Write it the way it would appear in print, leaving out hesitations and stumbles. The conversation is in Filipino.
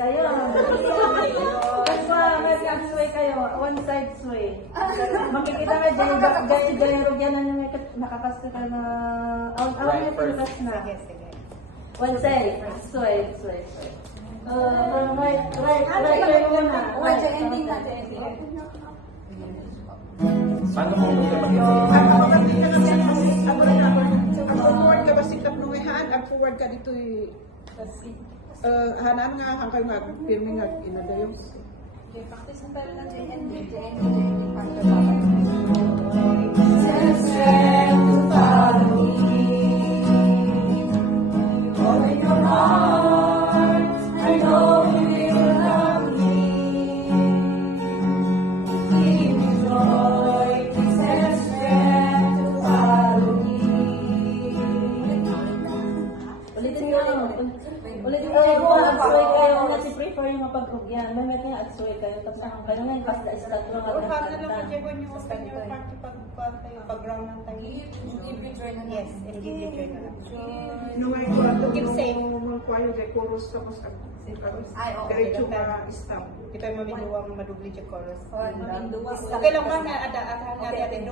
kayo. Mag-sway kayo, one side sway. Makikita nga dyan yung nakakasta ka na, alam niyo pinukas na. One side, sway. Right kayo muna. Ending natin. Paano mo Forward ka ba si Tapnungihan? Forward ka dito hanan nga hangkay nga pirmi nga inadayo. Okay, practice na tayo ng JND. Ulitin ko, mag-sway kayo. Kasi prefer yung mapag-ugyan. May nga at-sway kayo. Tapos ang kayo ngayon, pas da istat lang at Pag-round ng tayo. Give-return na. Yes, give-return na lang. To keep safe. Kwayo kay chorus tapos Ay, okay. diretso para stamp. Kita maminduwang madubli sa chorus. Okay lang ba na ada-ada natin